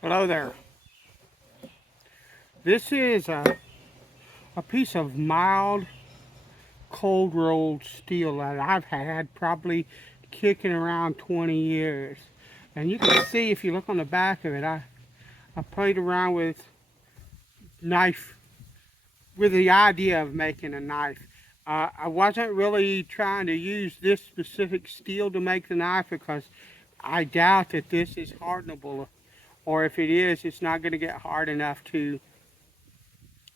Hello there. This is a piece of mild cold rolled steel that I've had probably kicking around 20 years. And you can see if you look on the back of it, I played around knife with the idea of making a knife. I wasn't really trying to use this specific steel to make the knife because I doubt that this is hardenable, or if it is, it's not going to get hard enough to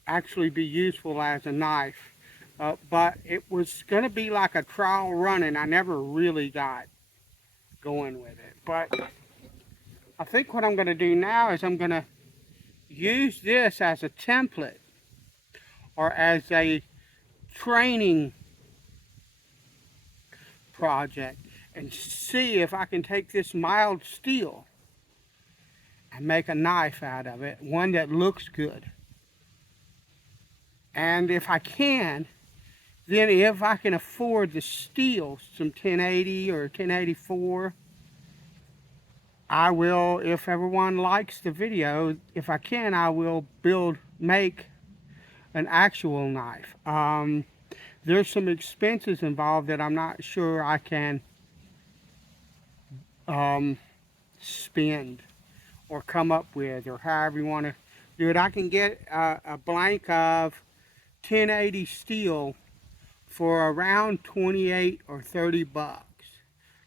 actually be useful as a knife. But it was going to be like a trial run, and I never really got going with it. But I think what I'm going to do now is I'm going to use this as a template or as a training project and see if I can take this mild steel and make a knife out of it, one that looks good. And if I can, then if I can afford the steel, some 1080 or 1084, I will, if everyone likes the video, if I can, I will make an actual knife. There's some expenses involved that I'm not sure I can um, spend or come up with, or however you want to do it. I can get a blank of 1080 steel for around 28 or 30 bucks.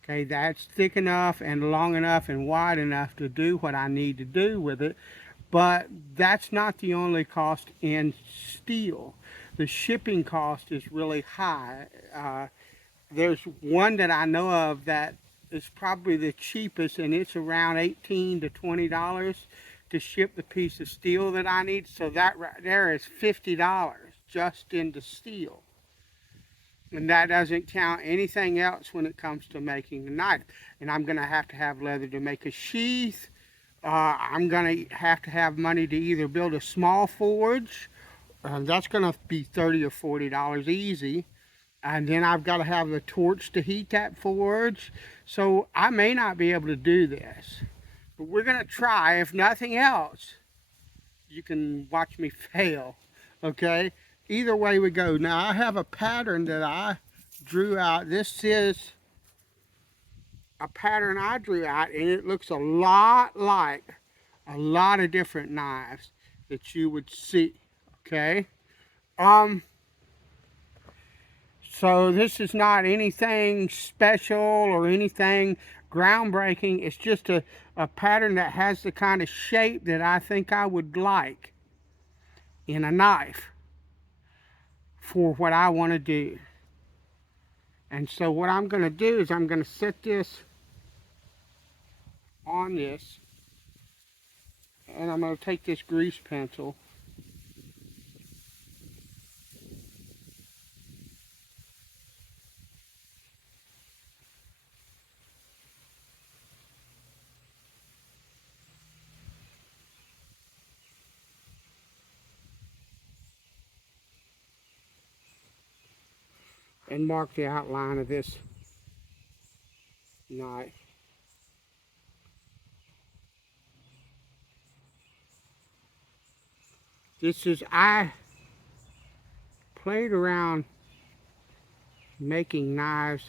Okay, that's thick enough and long enough and wide enough to do what I need to do with it. But that's not the only cost in steel. The shipping cost is really high. There's one that I know of that is probably the cheapest, and it's around $18 to $20 to ship the piece of steel that I need. So that right there is $50 just in the steel. And that doesn't count anything else when it comes to making the knife. And I'm going to have leather to make a sheath. I'm going to have money to either build a small forge. That's going to be $30 or $40 easy. And then I've got to have the torch to heat that forge. So I may not be able to do this. But we're going to try. If nothing else, you can watch me fail. Okay? Either way we go. Now I have a pattern that I drew out. This is a pattern I drew out, and it looks a lot like a lot of different knives that you would see. Okay? So this is not anything special or anything groundbreaking. It's just a pattern that has the kind of shape that I think I would like in a knife for what I want to do. And so what I'm going to do is I'm going to set this on this, and I'm going to take this grease pencil and mark the outline of this knife. I played around making knives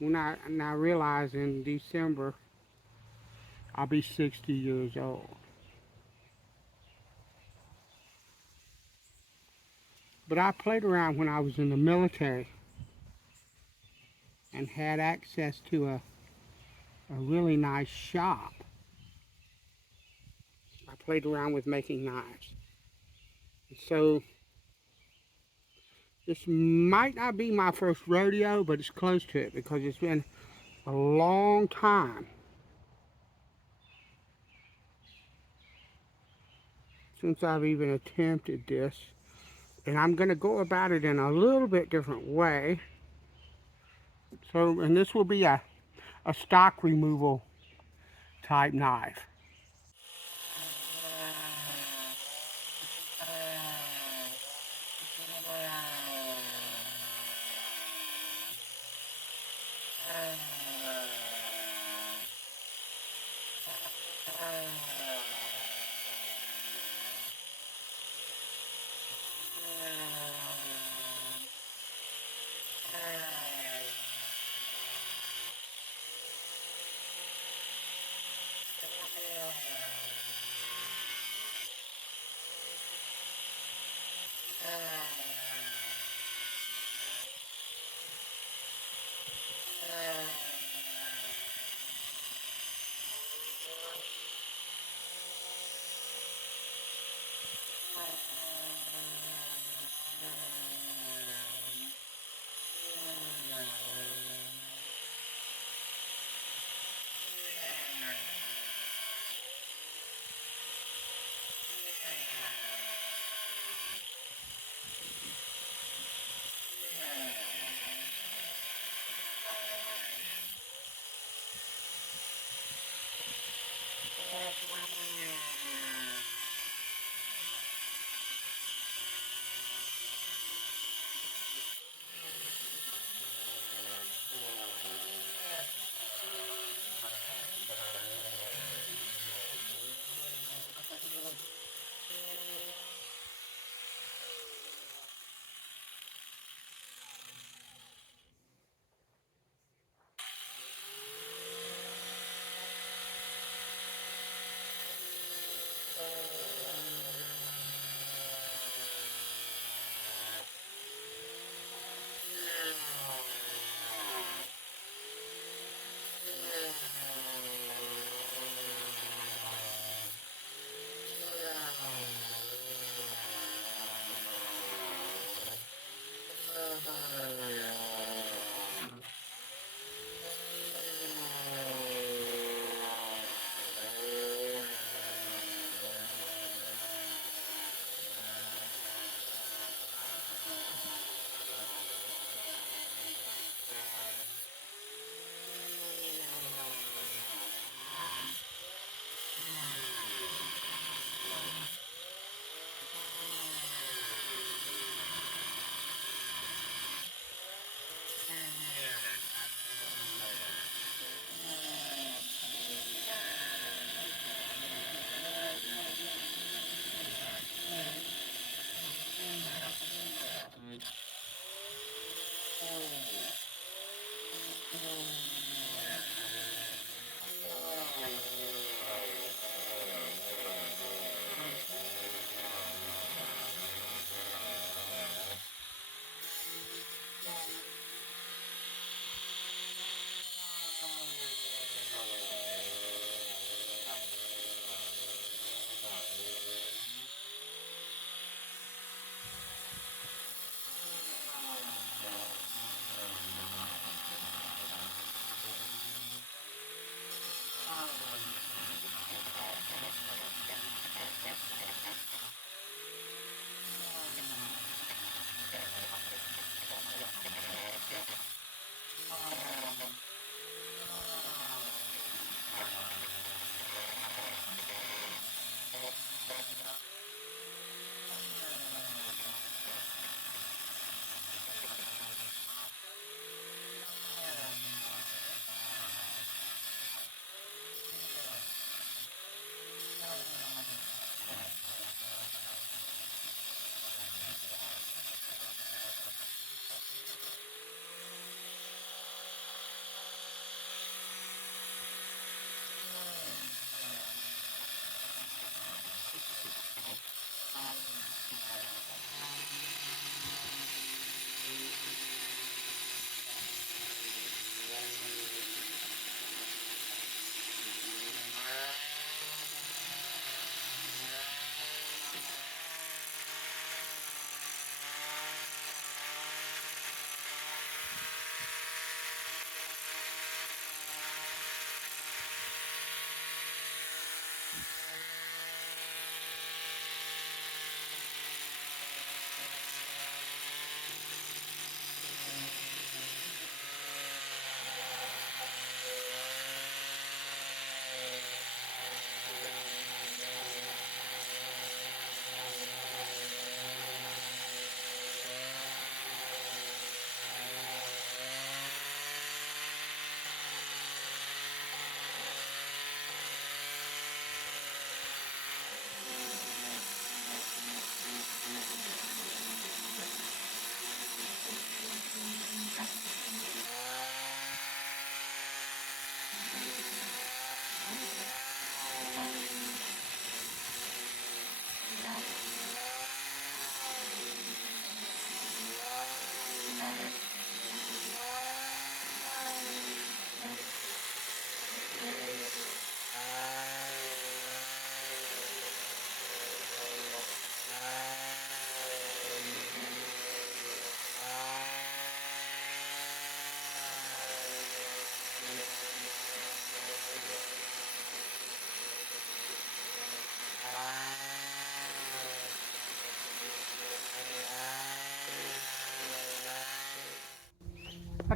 when I realized in December I'll be 60 years old. But I played around when I was in the military and had access to a really nice shop. I played around with making knives. So this might not be my first rodeo, but it's close to it because it's been a long time since I've even attempted this. And I'm going to go about it in a little bit different way. So, and this will be a stock removal type knife.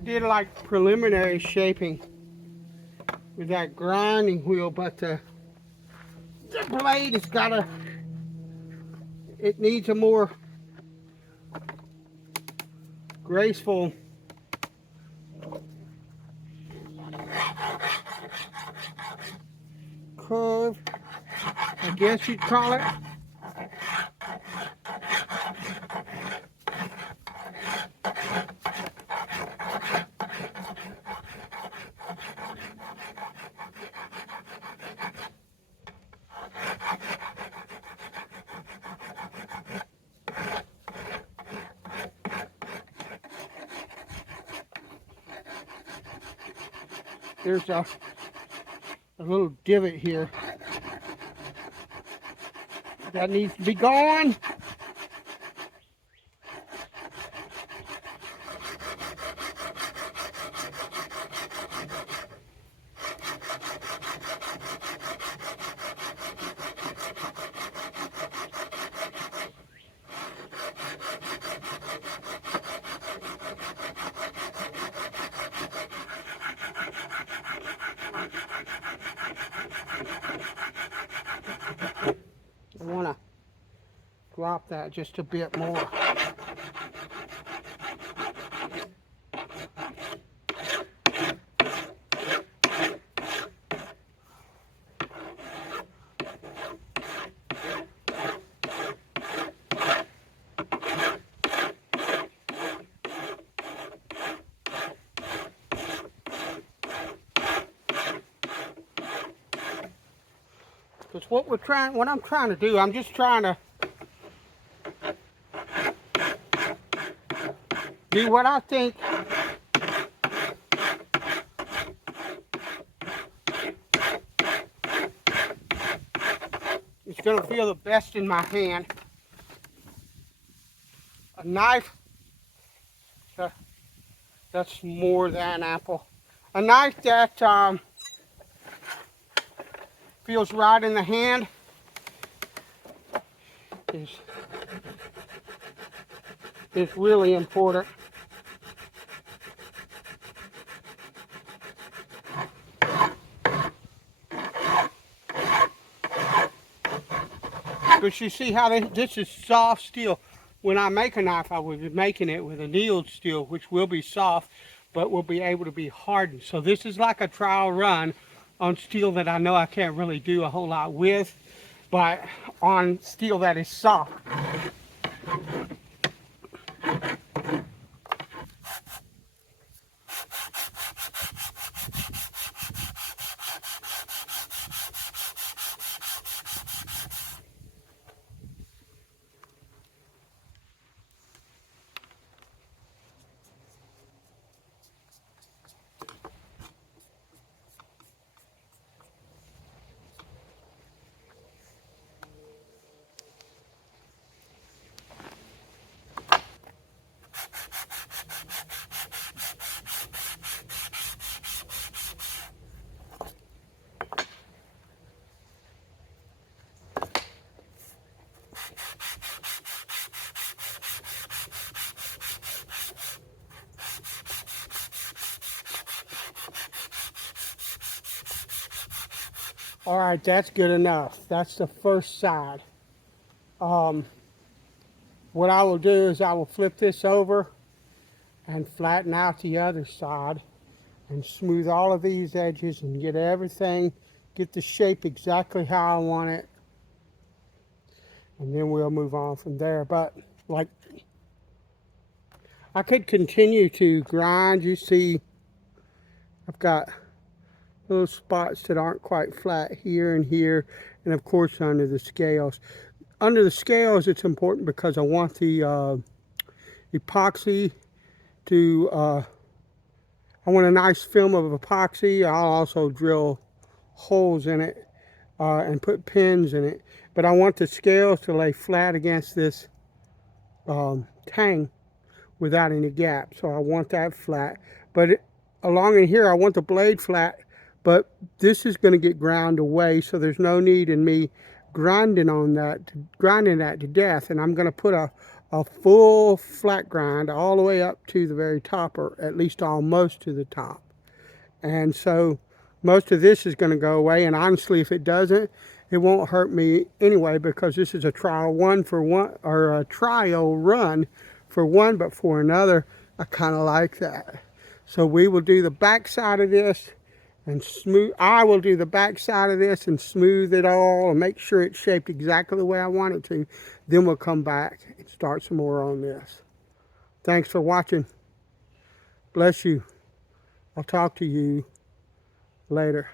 did like preliminary shaping with that grinding wheel, but the blade has got it needs a more graceful curve, I guess you'd call it. There's a little divot here that needs to be gone. I want to drop that just a bit more. Because what I'm trying to do, I'm just trying to do what I think is going to feel the best in my hand. A knife that's more than ample. A knife that feels right in the hand is really important. But you see how this is soft steel. When I make a knife, I will be making it with annealed steel, which will be soft, but will be able to be hardened. So this is like a trial run on steel that I know I can't really do a whole lot with, but on steel that is soft. All right, that's good enough. That's the first side. What I will do is I will flip this over and flatten out the other side and smooth all of these edges and get everything, get the shape exactly how I want it. And then we'll move on from there. But like, I could continue to grind. You see, I've got little spots that aren't quite flat here and here, and of course under the scales. Under the scales, it's important because I want the epoxy to, I want a nice film of epoxy. I'll also drill holes in it and put pins in it. But I want the scales to lay flat against this tang without any gap. So I want that flat. But along in here, I want the blade flat, but this is going to get ground away, so there's no need in me grinding that to death. And I'm going to put a a full flat grind all the way up to the very top, or at least almost to the top. And so most of this is going to go away, and honestly, if it doesn't, it won't hurt me anyway, because this is a trial run for one, or a trial run for one, but for another, I kind of like that. So we will do the back side of this and smooth. I will do the back side of this and smooth it all and make sure it's shaped exactly the way I want it to. Then we'll come back and start some more on this. Thanks for watching. Bless you. I'll talk to you later.